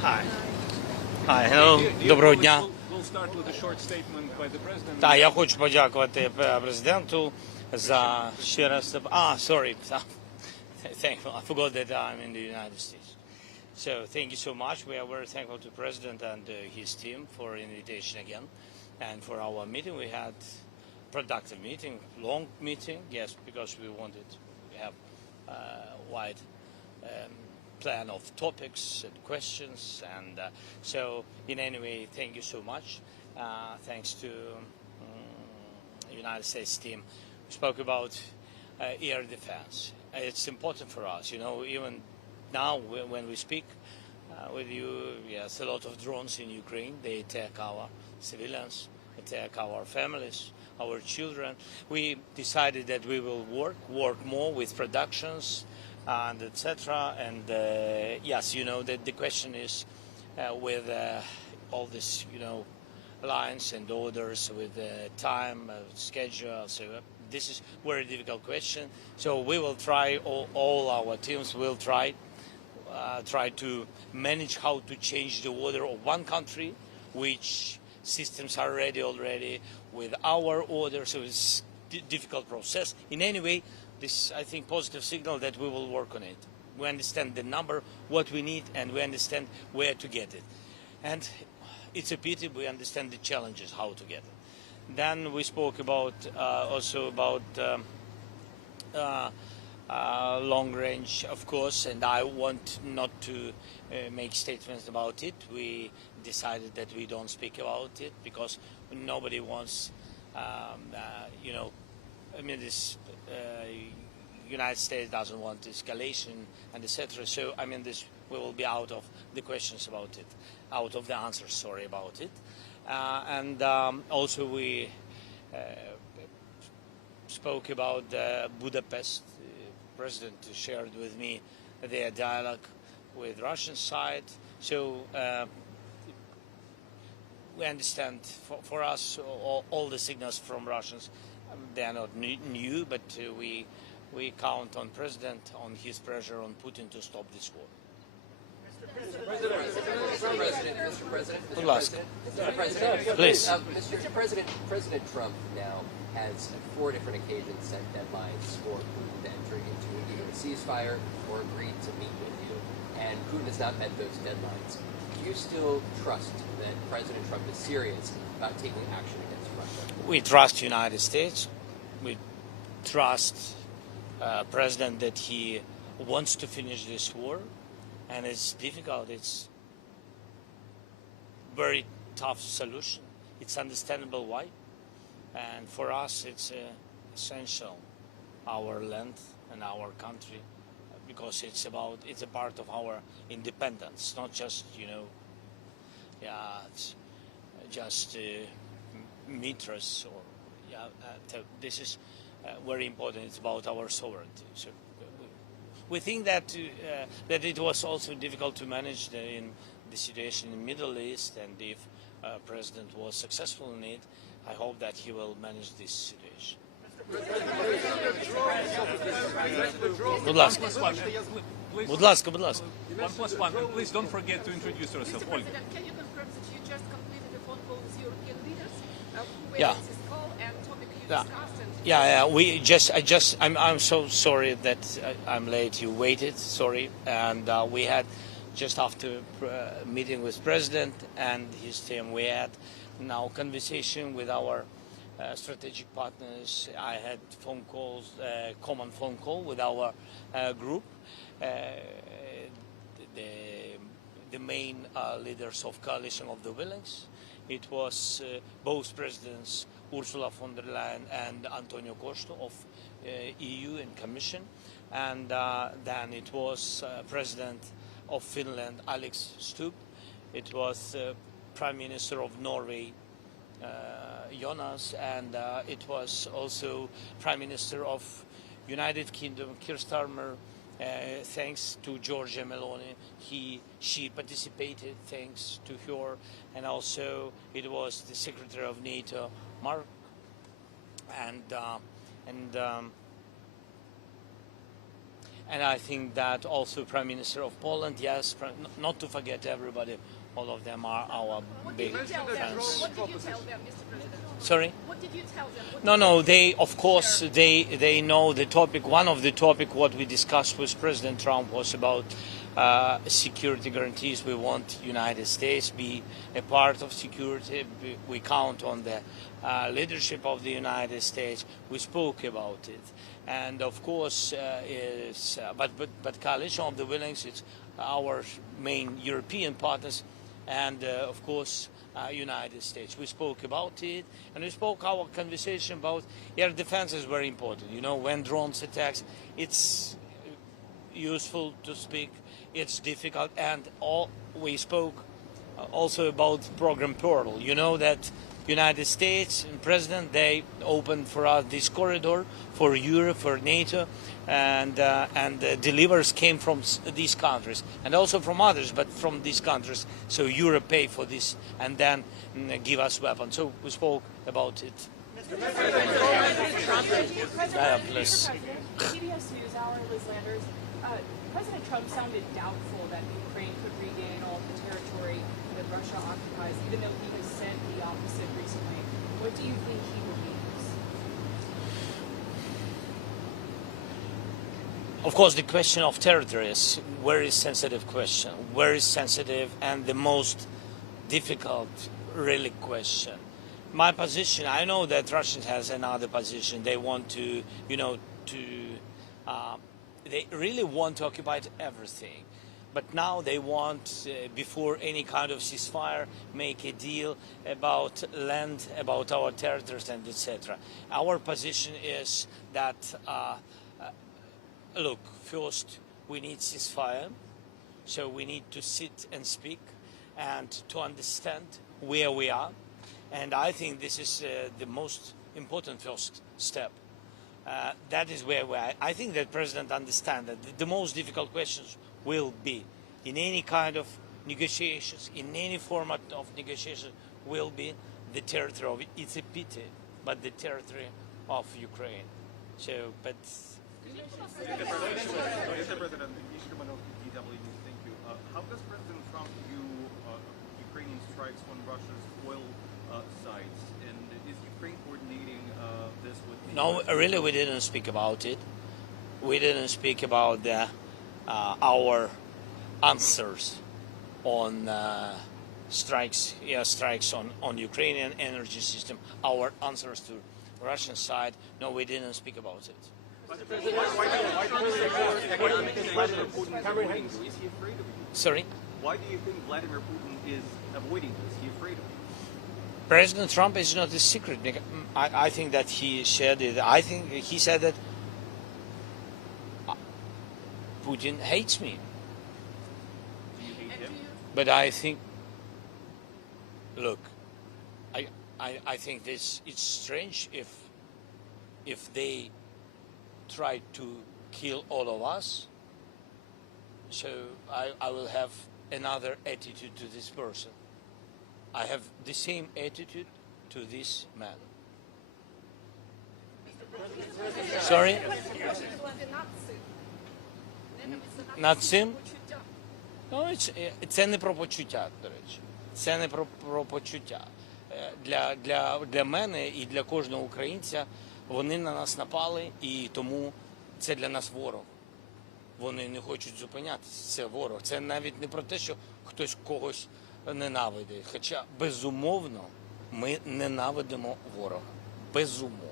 Hi. Hi, hello. Доброго дня. Так, я хочу подякувати президенту за ще раз. Sorry. Thank you. I forgot that I'm in the United States. So thank you so much. We are very thankful to President and his team for invitation again, and for our meeting. We had productive meeting, long meeting, yes, because we wanted to have wide plan of topics and questions, and so in any way, thank you so much. Thanks to United States team. We spoke about air defense. It's important for us, you know, even now when we speak with you, yes, a lot of drones in Ukraine, they attack our civilians, attack our families, our children. We decided that we will work more with productions and etc. And yes, you know, that the question is with all this, you know, lines and orders with time schedule. So this is very difficult question. So we will try, all our teams will try to manage how to change the order of one country, which systems are ready already with our order. So it's a difficult process. In any way, this, I think, positive signal that we will work on it. We understand the number, what we need, and we understand where to get it. And it's a pity we understand the challenges, how to get it. Then we spoke about also about long range, of course, and I want not to make statements about it. We decided that we don't speak about it because nobody wants, you know, I mean, this United States doesn't want escalation and etc. So I mean, this we will be out of the questions about it, out of the answers, sorry, about it. And also we spoke about Budapest. President shared with me their dialogue with Russian side. So we understand for us all the signals from Russians. They are not new, but we count on President, on his pressure on Putin to stop this war. Mr. President, Please. Mr. President, President Trump now has at 4 different occasions set deadlines for Putin to enter into either a ceasefire or agreed to meet with you, and Putin has not met those deadlines. Do you still trust that President Trump is serious about taking action against Russia? We trust United States. We trust President that he wants to finish this war, and it's difficult. It's very tough solution. It's understandable why, and for us it's essential, our land and our country, because it's a part of our independence, not just, you know, it's just meters or this is very important. It's about our sovereignty. So we think that that it was also difficult to manage in the situation in the Middle East, and if President was successful in it, I hope that he will manage this situation. Будь ласка. Будь ласка, будь ласка. 1+1. Please don't forget to introduce yourself. Mr. President, can you confirm that you just completed a phone call with European leaders? Yeah. This call and topic you Yeah. discussed? Yeah. I'm so sorry that I'm late. You waited. Sorry, and we had just after meeting with President and his team, we had now conversation with our strategic partners. I had phone calls, common phone call with our group, the main leaders of Coalition of the Willings. It was both presidents, Ursula von der Leyen and Antonio Costa of EU and Commission, and then it was President of Finland, Alex Stubb. It was Prime Minister of Norway, Jonas, and it was also Prime Minister of United Kingdom, Keir Starmer. Thanks to Giorgia Meloni, she participated. Thanks to her, and also it was the Secretary of NATO, Mark, And I think that also Prime Minister of Poland, yes, not to forget everybody, all of them are our big friends. What did you tell them, Mr. President? Sorry? What did you tell them? No, they, of course, they know the topic. One of the topic what we discussed with President Trump was about security guarantees. We want United States be a part of security. We count on the leadership of the United States. We spoke about it. And of course, but coalition of the willings, it's our main European partners, and of course, United States. We spoke about it, and we spoke our conversation about air defense is very important. You know, when drones attacks, it's useful to speak. It's difficult, and we spoke also about program Portal. You know that United States and President, they opened for us this corridor for Europe, for NATO, and delivers came from these countries and also from others, but from these countries. So Europe pay for this and then give us weapons. So we spoke about it. Please. CBS News hour, Liz Landers. President Trump sounded doubtful that Ukraine could regain all the territory that Russia occupies, even though he has said the opposite recently. What do you think he believes? Of course, the question of territory is a very sensitive question, very sensitive and the most difficult, really, question. My position, I know that Russians has another position. They want to, they really want to occupy everything. But now they want, before any kind of ceasefire, make a deal about land, about our territories, and etc. Our position is that, look, first we need ceasefire, so we need to sit and speak and to understand where we are. And I think this is the most important first step. That is where we are. I think that President understands that the most difficult questions will be in any kind of negotiations, in any format of negotiations, will be the territory of, it's a pity, but the territory of Ukraine. So, but... Mr. President, thank you. How does President Trump view Ukrainian strikes on Russia's oil sites? And is Ukraine coordinating this with the... No, really, we didn't speak about it. We didn't speak about our answers on strikes on Ukrainian energy system, our answers to Russian side. No, we didn't speak about it. Sorry? Why do you think Vladimir Putin is avoiding this? Is he afraid of it? President Trump is not a secret. I think that he shared it. I think he said that Putin hates me. Do you hate him? But I think, look, I think it's strange if they try to kill all of us. So I will have another attitude to this person. I have the same attitude to this man. Sorry? Над цим? Ну, це не про почуття, до речі. Це не про почуття. Для мене і для кожного українця вони на нас напали, і тому це для нас ворог. Вони не хочуть зупинятися, це ворог. Це навіть не про те, що хтось когось ненавидить. Хоча, безумовно, ми ненавидимо ворога. Безумовно.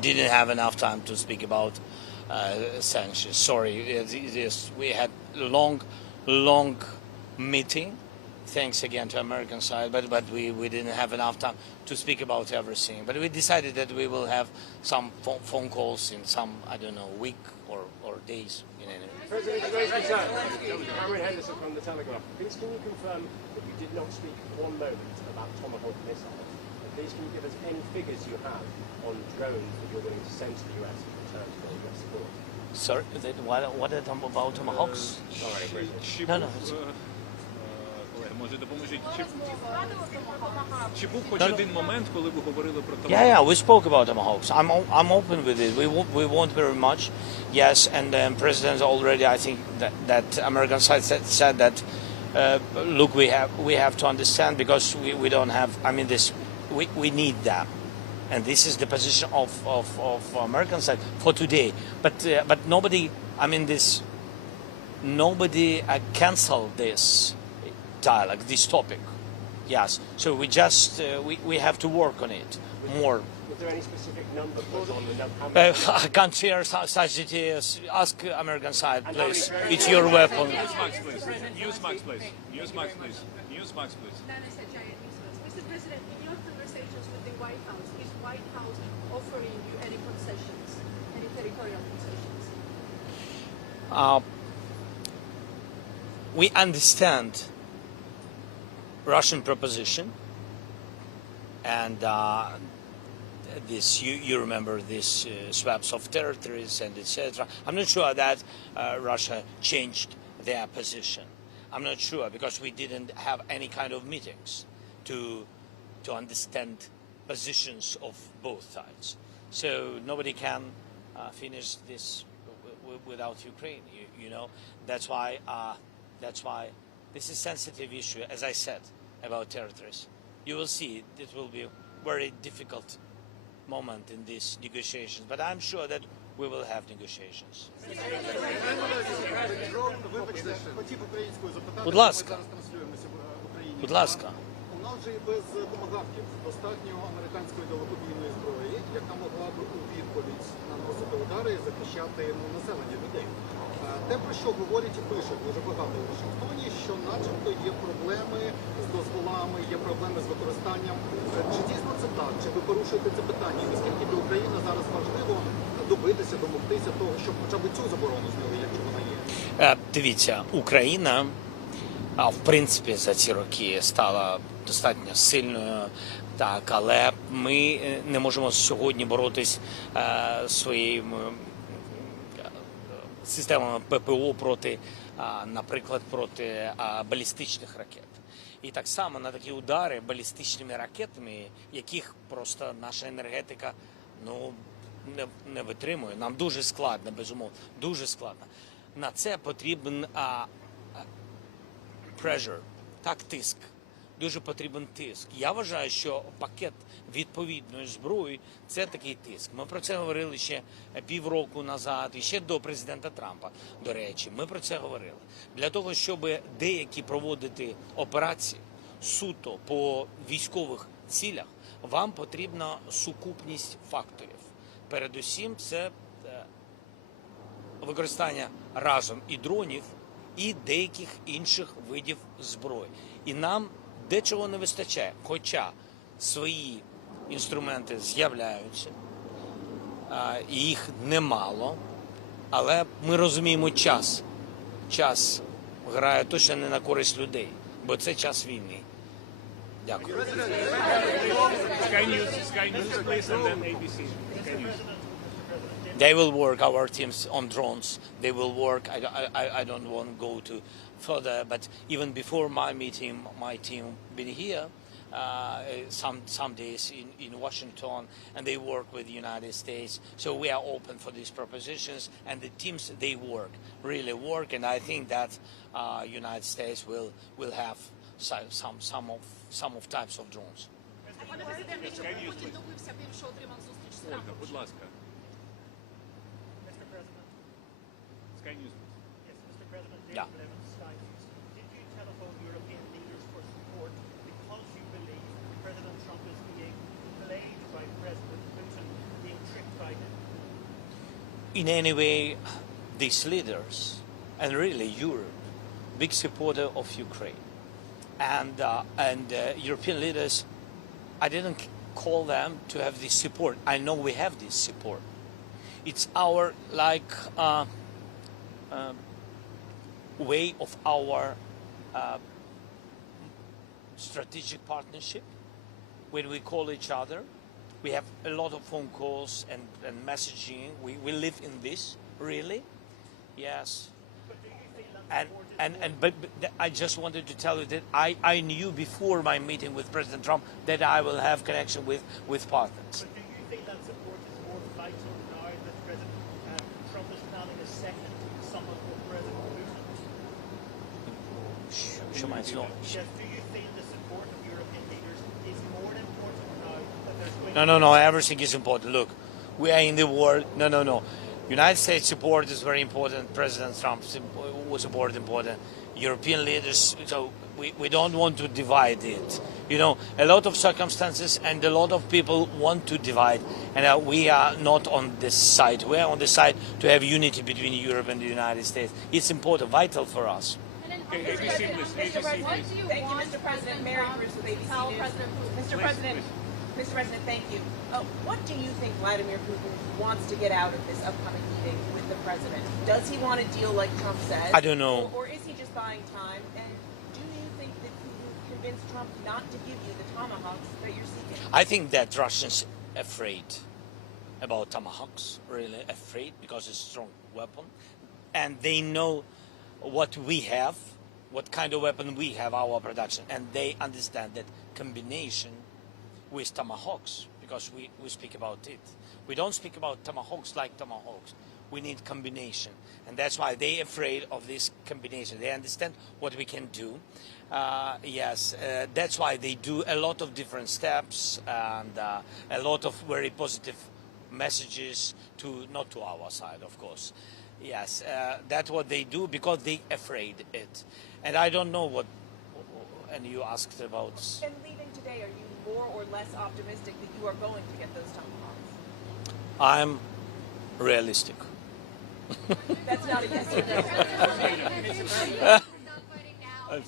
Didn't have enough time to speak about sanctions. Sorry, we had long meeting. Thanks again to American side, but we didn't have enough time to speak about everything. But we decided that we will have some phone calls in some, I don't know, week or days. President Cameron Henderson from the Telegraph. Please, can you confirm that you did not speak one moment about Tomahawk missiles? And please, can you give us any figures you have on drones that you're willing to send to the US in return for US support? Sorry, what about Tomahawks? Sorry, President. No. Може, допоможіть. Чи був хоч один момент, коли ви говорили про Томагавк? Yeah, we spoke about tomahawks. I'm open with it. We want very much, yes. And the president already, I think that American side said that. Look, we have to understand because we don't have. I mean, we need that, and this is the position of American side for today. But nobody. I mean, nobody canceled this dialogue, this topic. Yes. So we just we have to work on it more. Was there any specific number put on the number? I can't share such details. Ask American side, please. It's your weapon. Newsmax, please. Newsmax, please. Newsmax, please. Newsmax, please. Mr. President, in your conversations with the White House, is White House offering you any concessions, any territorial concessions? We understand Russian proposition, and this you remember this swaps of territories and etc. I'm not sure that Russia changed their position. I'm not sure because we didn't have any kind of meetings to understand positions of both sides. So nobody can finish this without Ukraine. You know, that's why this is a sensitive issue, as I said, about territories. You will see it will be very difficult moment in these negotiations, but I'm sure that we will have negotiations. Будь ласка. Будь ласка. У нас же і без томагавків достатньо американської далекобійної зброї, яка могла б у відповідь наносити удари і захищати населення людей. Те, про що говорять і пишуть дуже багато у Вашингтоні, що начебто є проблеми з дозволами, є проблеми з використанням. Чи дійсно це так? Чи ви порушуєте це питання? І наскільки для України зараз важливо добитися, домогтися того, щоб хоча б цю заборону зняли, якщо вона є? Дивіться, Україна, в принципі, за ці роки стала достатньо сильною, так, але ми не можемо сьогодні боротись своїми системами ППО проти, наприклад, проти балістичних ракет. І так само на такі удари балістичними ракетами, яких просто наша енергетика не витримує. Нам дуже складно, безумовно, дуже складно. На це потрібен pressure, так, тиск. Дуже потрібен тиск. Я вважаю, що пакет відповідної зброї – це такий тиск. Ми про це говорили ще півроку назад, і ще до президента Трампа, до речі. Ми про це говорили. Для того, щоб деякі проводити операції суто по військових цілях, вам потрібна сукупність факторів. Передусім, це використання разом і дронів, і деяких інших видів зброї. І нам дечого не вистачає, хоча свої інструменти з'являються, і їх немало, але ми розуміємо час. Час грає точно не на користь людей, бо це час війни. Дякую. Sky News, please, and then ABC. Sky News. They will work, our teams, on drones. They will work. I don't want to go to further, but even before my meeting, my team been here some days in Washington, and they work with the United States. So we are open for these propositions, and the teams, they work, really work, and I think that United States will have some of types of drones. Пане президенте, що Путін добився б, що отримав зустріч з Ольга, Трампом? будь ласка. Sky News. Yes, Mr. President, Yeah. David Levin, Sky News. Did you telephone European leaders for support because you believe President Trump is being played by President Putin, being tricked by him? In any way, these leaders, and really Europe, big supporter of Ukraine, and European leaders, I didn't call them to have this support. I know we have this support. It's our way of our strategic partnership. When we call each other, we have a lot of phone calls and messaging. We live in this, really. Yes. But I just wanted to tell you that I knew before my meeting with President Trump that I will have connection with partners. But do you think that support is more vital now that President Trump is planning a second summit with President Putin? Yes, do you feel the support of European leaders is more important now that there's going No. Everything is important. Look, we are in the war. No. United States support is very important. President Trump's support is important. European leaders. So we don't want to divide it. You know, a lot of circumstances and a lot of people want to divide, and we are not on this side. We are on the side to have unity between Europe and the United States. It's important, vital for us. Thank you, Mr. President. Mary Bruce with ABC News. Mr. President, thank you. What do you think Vladimir Putin wants to get out of this upcoming meeting with the president? Does he want a deal like Trump says? I don't know. Or is he just buying time? And do you think that he can convince Trump not to give you the tomahawks that you're seeking? I think that Russians are afraid about tomahawks, really afraid, because it's a strong weapon. And they know what we have, what kind of weapon we have, our production. And they understand that combination with tomahawks, because we speak about it. We don't speak about tomahawks like tomahawks. We need combination. And that's why they're afraid of this combination. They understand what we can do. That's why they do a lot of different steps and a lot of very positive messages not to our side, of course. Yes, that's what they do because they're afraid it. And I don't know what, and you asked about. And leaving today, are you more or less optimistic that you are going to get those tomahawks? I'm realistic. That's not a yes or no.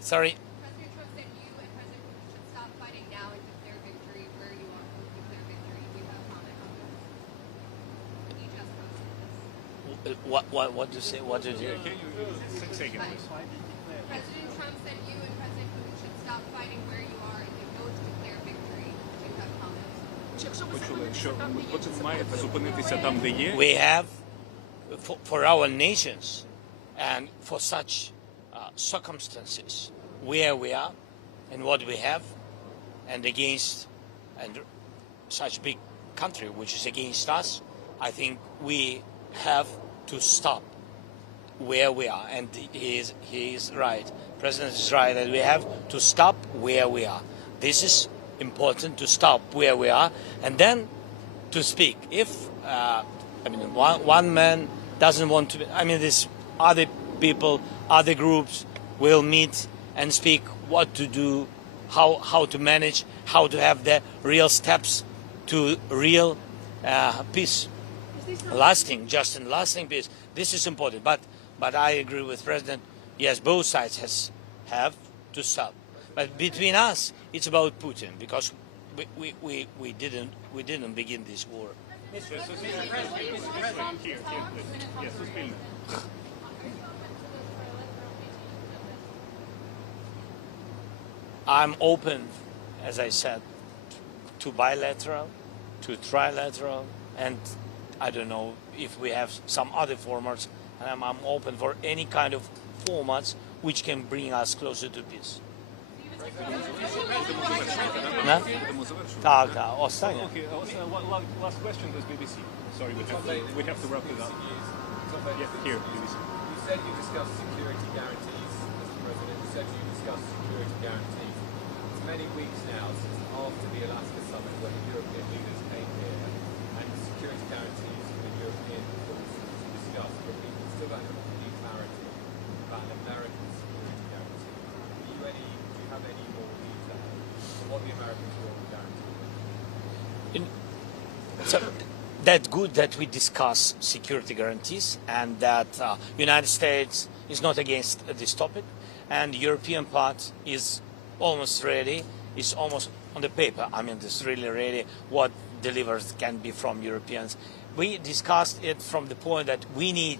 Sorry. President Trump said you and President Putin should stop fighting now and declare victory where you are. Declare victory. Do you have a comment on this? He just posted this. What do you say? What did you? Can you say again, please? President Trump said you and President Putin should stop fighting where you are and go to declare victory. Do you have comments? Почули, що Путін має зупинитися там, де є. We have, for our nations and for such circumstances where we are and what we have and against and such big country which is against us, I think we have to stop where we are. And he is right. President is right that we have to stop where we are. This is important, to stop where we are and then to speak. If one man doesn't want to, this other people, other groups will meet and speak what to do, how to manage, how to have the real steps to real peace, lasting peace. This is important. But I agree with President. Yes, both sides have to stop. But between us, it's about Putin because we didn't begin this war. I'm open, as I said, to bilateral, to trilateral, and I don't know if we have some other formats. And I'm open for any kind of formats which can bring us closer to peace. Так, останнє. Okay, last question is BBC. Sorry, we have to wrap it up. Yeah, here, BBC. You said you discussed security guarantees, Mr. President. You said you discussed security guarantees. It's many weeks now since after the Alaska summit when the European leaders came here and security guarantees for the European forces to discuss, but people still don't have any clarity about an American security guarantee. Do you have any more detail on what the Americans will guarantee? So that's good that we discuss security guarantees and that United States is not against this topic and the European part is almost ready, is almost on the paper. It's really ready what delivers can be from Europeans. We discussed it from the point that we need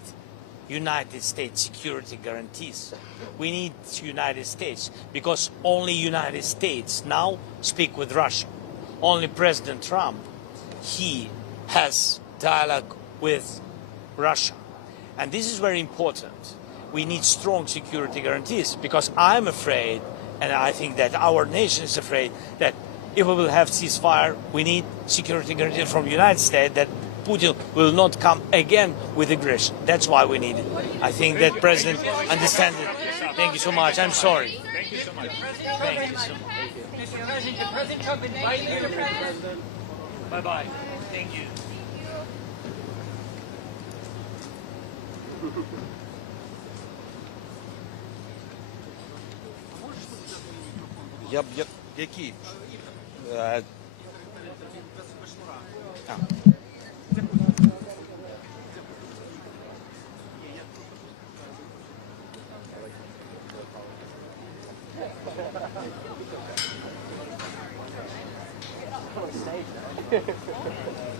United States security guarantees. We need United States because only United States now speak with Russia. Only President Trump, he has dialogue with Russia. And this is very important. We need strong security guarantees, because I'm afraid, and I think that our nation is afraid, that if we will have ceasefire, we need security guarantees from the United States that Putin will not come again with aggression. That's why we need it. I think that President understands it. Thank you so much. I'm sorry. Thank you so much. Thank you so much. Mr. President, President Trump invite you to President. Bye-bye. Thank you. Які? On stage now.